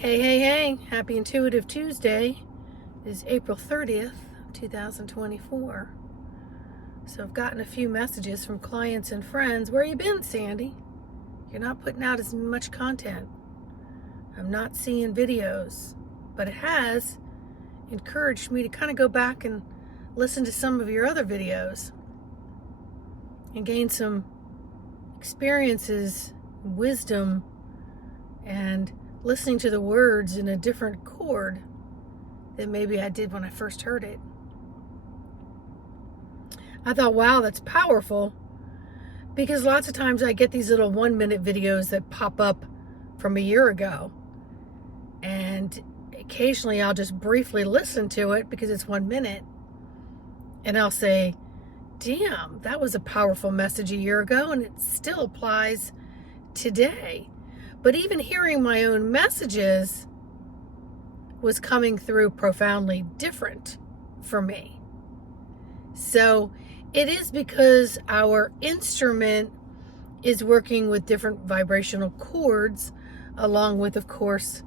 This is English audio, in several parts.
Hey, happy Intuitive Tuesday. It is April 30th, 2024. So I've gotten a few messages from clients and friends. Where you been, Sandy? You're not putting out as much content. I'm not seeing videos, but it has encouraged me to kind of go back and listen to some of your other videos and gain some experiences, wisdom, and listening to the words in a different chord than maybe I did when I first heard it. I thought, wow, that's powerful, because lots of times I get these little 1-minute videos that pop up from a year ago, and occasionally I'll just briefly listen to it because it's 1 minute, and I'll say, damn, that was a powerful message a year ago and it still applies today. But even hearing my own messages was coming through profoundly different for me. So it is because our instrument is working with different vibrational chords, along with, of course,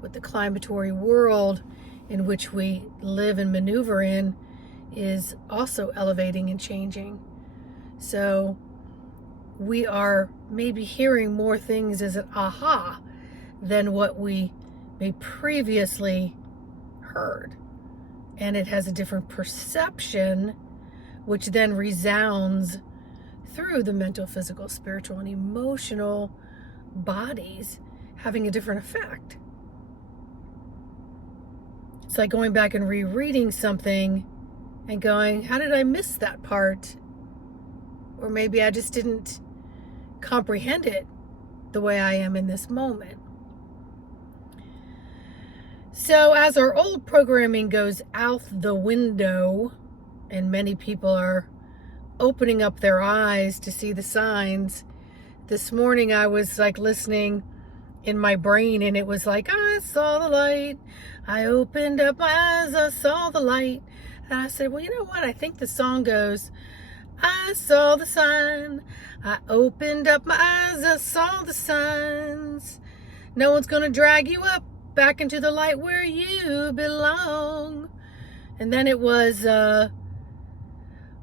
with the climatory world in which we live and maneuver in is also elevating and changing. So we are maybe hearing more things as an aha than what we may previously heard. And it has a different perception, which then resounds through the mental, physical, spiritual, and emotional bodies, having a different effect. It's like going back and rereading something and going, how did I miss that part? Or maybe I just didn't comprehend it the way I am in this moment. So as our old programming goes out the window and many people are opening up their eyes to see the signs, this morning I was like listening in my brain and it was like, I saw the light, I opened up my eyes, I saw the light. And I said, well, you know what? I think the song goes, I saw the sign, I opened up my eyes, I saw the signs. No one's gonna drag you up back into the light where you belong. And then it was,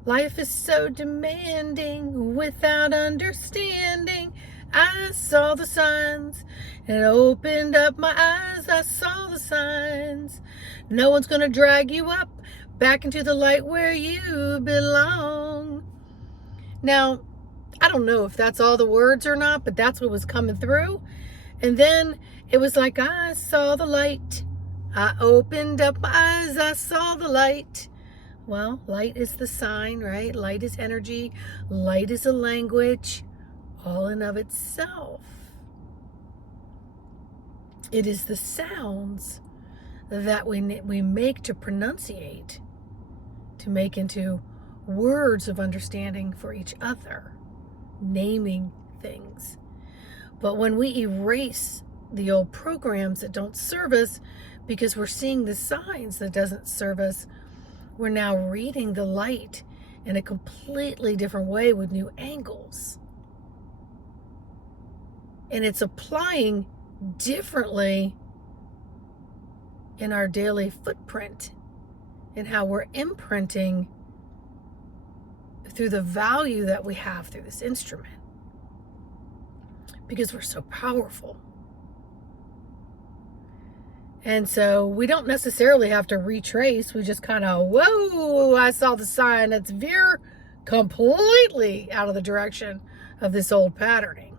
life is so demanding without understanding. I saw the signs and opened up my eyes, I saw the signs. No one's gonna drag you up back into the light where you belong. Now, I don't know if that's all the words or not, but that's what was coming through. And then it was like, I saw the light, I opened up my eyes, I saw the light. Well, light is the sign, right? Light is energy, light is a language, all in of itself. It is the sounds that we make to pronunciate, to make into words of understanding for each other, naming things. But when we erase the old programs that don't serve us because we're seeing the signs that doesn't serve us, we're now reading the light in a completely different way with new angles. And it's applying differently in our daily footprint and how we're imprinting through the value that we have through this instrument, because we're so powerful. And so we don't necessarily have to retrace. We just kind of, whoa, I saw the sign. Let's veer completely out of the direction of this old patterning.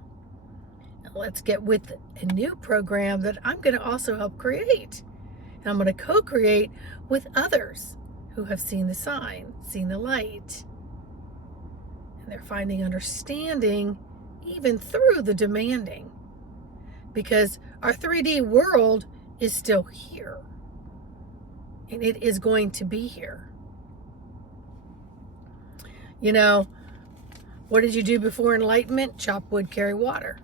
Now let's get with a new program that I'm going to also help create. And I'm going to co-create with others who have seen the sign, seen the light. And they're finding understanding even through the demanding. Because our 3D world is still here. And it is going to be here. You know, what did you do before enlightenment? Chop wood, carry water.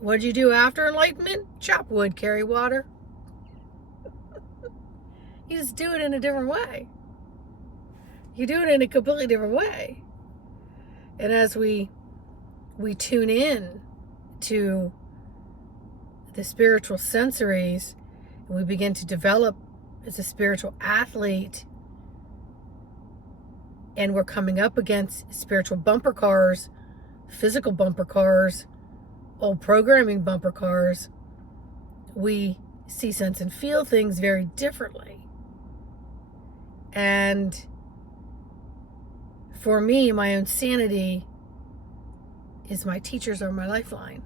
What did you do after enlightenment? Chop wood, carry water. You just do it in a different way. You do it in a completely different way. And as we tune in to the spiritual sensories, and we begin to develop as a spiritual athlete, and we're coming up against spiritual bumper cars, physical bumper cars, old programming bumper cars, we see, sense, and feel things very differently. And for me, my own sanity is my teachers are my lifeline.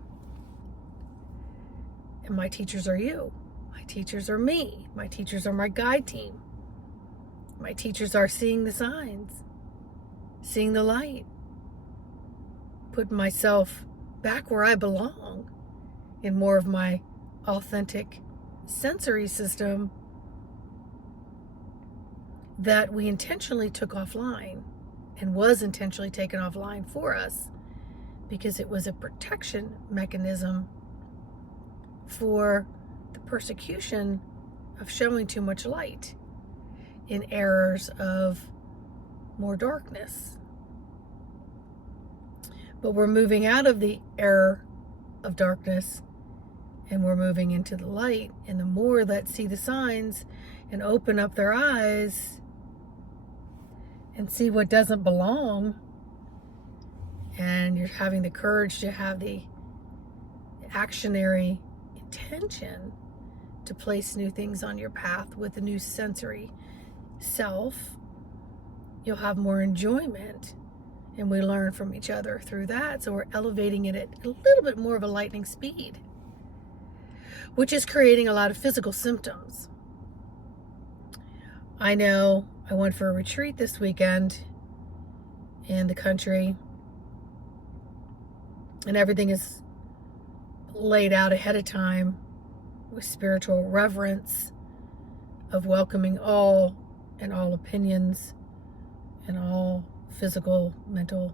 And my teachers are you. My teachers are me. My teachers are my guide team. My teachers are seeing the signs, seeing the light, putting myself back where I belong in more of my authentic sensory system that we intentionally took offline and was intentionally taken offline for us because it was a protection mechanism for the persecution of showing too much light in errors of more darkness. But we're moving out of the error of darkness and we're moving into the light. And the more that see the signs and open up their eyes and see what doesn't belong, and you're having the courage to have the actionary intention to place new things on your path with a new sensory self, you'll have more enjoyment. And we learn from each other through that. So we're elevating it at a little bit more of a lightning speed, which is creating a lot of physical symptoms. I know I went for a retreat this weekend in the country, and everything is laid out ahead of time with spiritual reverence of welcoming all and all opinions and all physical, mental,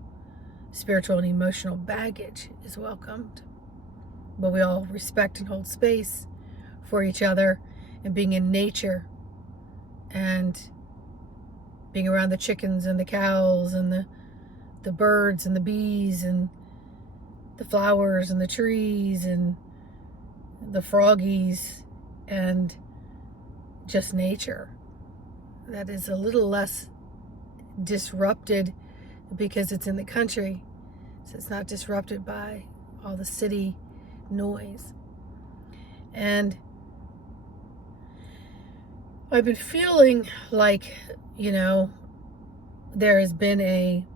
spiritual, and emotional baggage is welcomed. But we all respect and hold space for each other, and being in nature and being around the chickens and the cows and the birds and the bees and the flowers and the trees and the froggies and just nature that is a little less disrupted because it's in the country, so it's not disrupted by all the city noise. And I've been feeling like, there has been a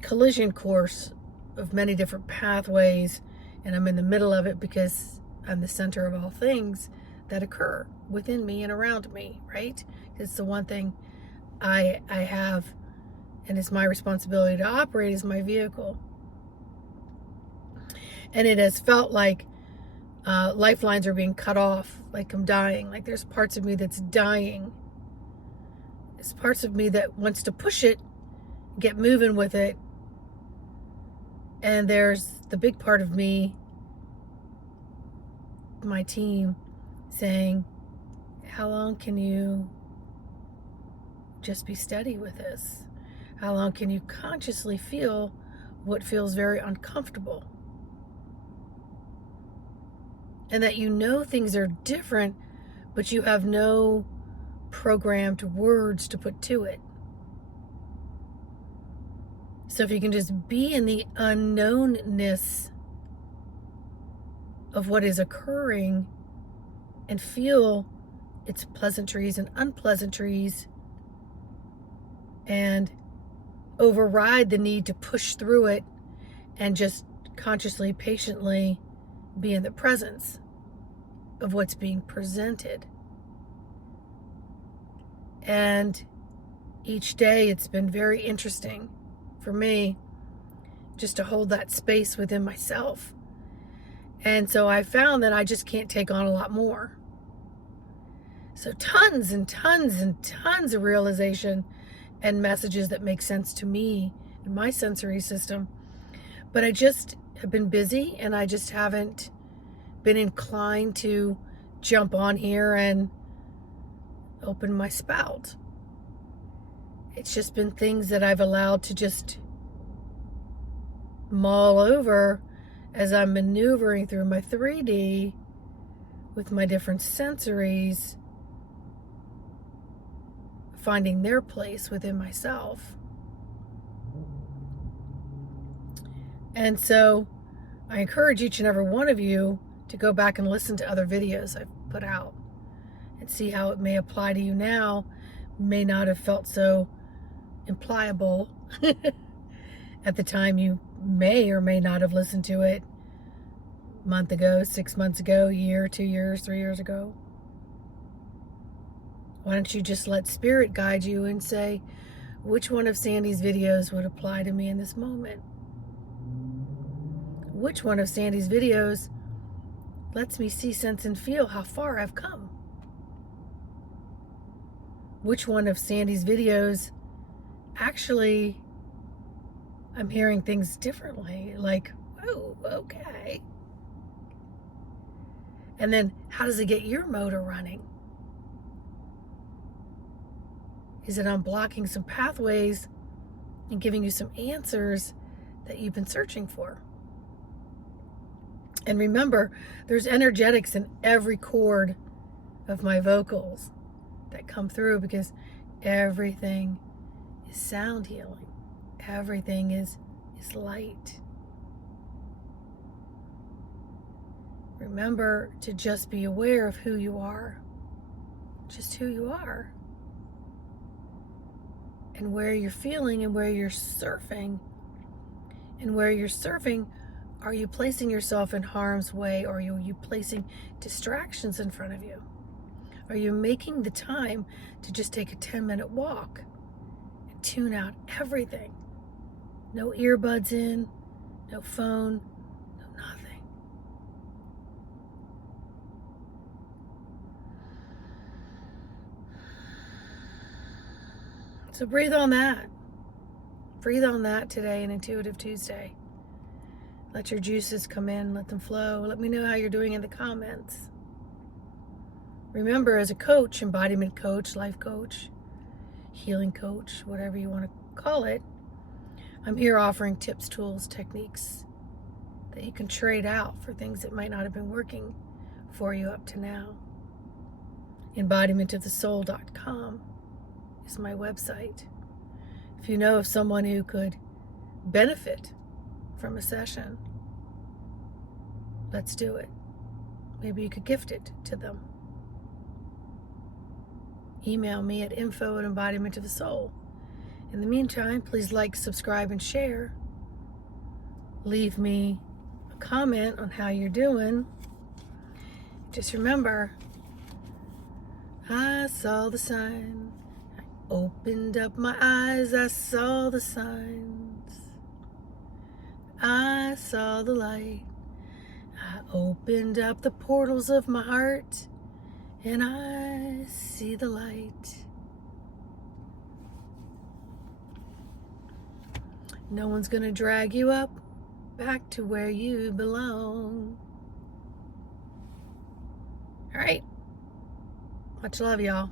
collision course of many different pathways, and I'm in the middle of it because I'm the center of all things that occur within me and around me, right? It's the one thing I have, and it's my responsibility to operate as my vehicle. And it has felt like lifelines are being cut off, like I'm dying, like there's parts of me that's dying. There's parts of me that wants to push it, get moving with it. And there's the big part of me, my team, saying, how long can you just be steady with this? How long can you consciously feel what feels very uncomfortable? And that things are different, but you have no programmed words to put to it. So if you can just be in the unknownness of what is occurring and feel its pleasantries and unpleasantries, and override the need to push through it and just consciously, patiently be in the presence of what's being presented. And each day it's been very interesting for me just to hold that space within myself. And so I found that I just can't take on a lot more. So tons and tons and tons of realization and messages that make sense to me and my sensory system. But I just have been busy, and I just haven't been inclined to jump on here and open my spout. It's just been things that I've allowed to just mull over as I'm maneuvering through my 3D with my different sensories, finding their place within myself. And so I encourage each and every one of you to go back and listen to other videos I've put out and see how it may apply to you now. May not have felt so impliable at the time. You may or may not have listened to it a month ago, 6 months ago, a year, 2 years, 3 years ago. Why don't you just let Spirit guide you and say, which one of Sandy's videos would apply to me in this moment? Which one of Sandy's videos lets me see, sense, and feel how far I've come? Which one of Sandy's videos actually I'm hearing things differently, like, oh, okay. And then how does it get your motor running? Is it unblocking some pathways and giving you some answers that you've been searching for? And remember, there's energetics in every chord of my vocals that come through, because everything is sound healing. Everything is light. Remember to just be aware of who you are. Just who you are. And where you're feeling and where you're surfing. And where you're surfing, are you placing yourself in harm's way, or are you placing distractions in front of you? Are you making the time to just take a 10-minute walk and tune out everything? No earbuds in, no phone, no nothing. So breathe on that. Breathe on that today, in Intuitive Tuesday. Let your juices come in, let them flow. Let me know how you're doing in the comments. Remember, as a coach, embodiment coach, life coach, healing coach, whatever you want to call it, I'm here offering tips, tools, techniques that you can trade out for things that might not have been working for you up to now. Embodimentofthesoul.com is my website. If you know of someone who could benefit from a session, let's do it. Maybe you could gift it to them. Email me at info@embodimentofthesoul. In the meantime, please like, subscribe, and share. Leave me a comment on how you're doing. Just remember, I saw the sign. I opened up my eyes. I saw the signs. I saw the light. I opened up the portals of my heart, and I see the light. No one's gonna drag you up back to where you belong. All right. Much love, y'all.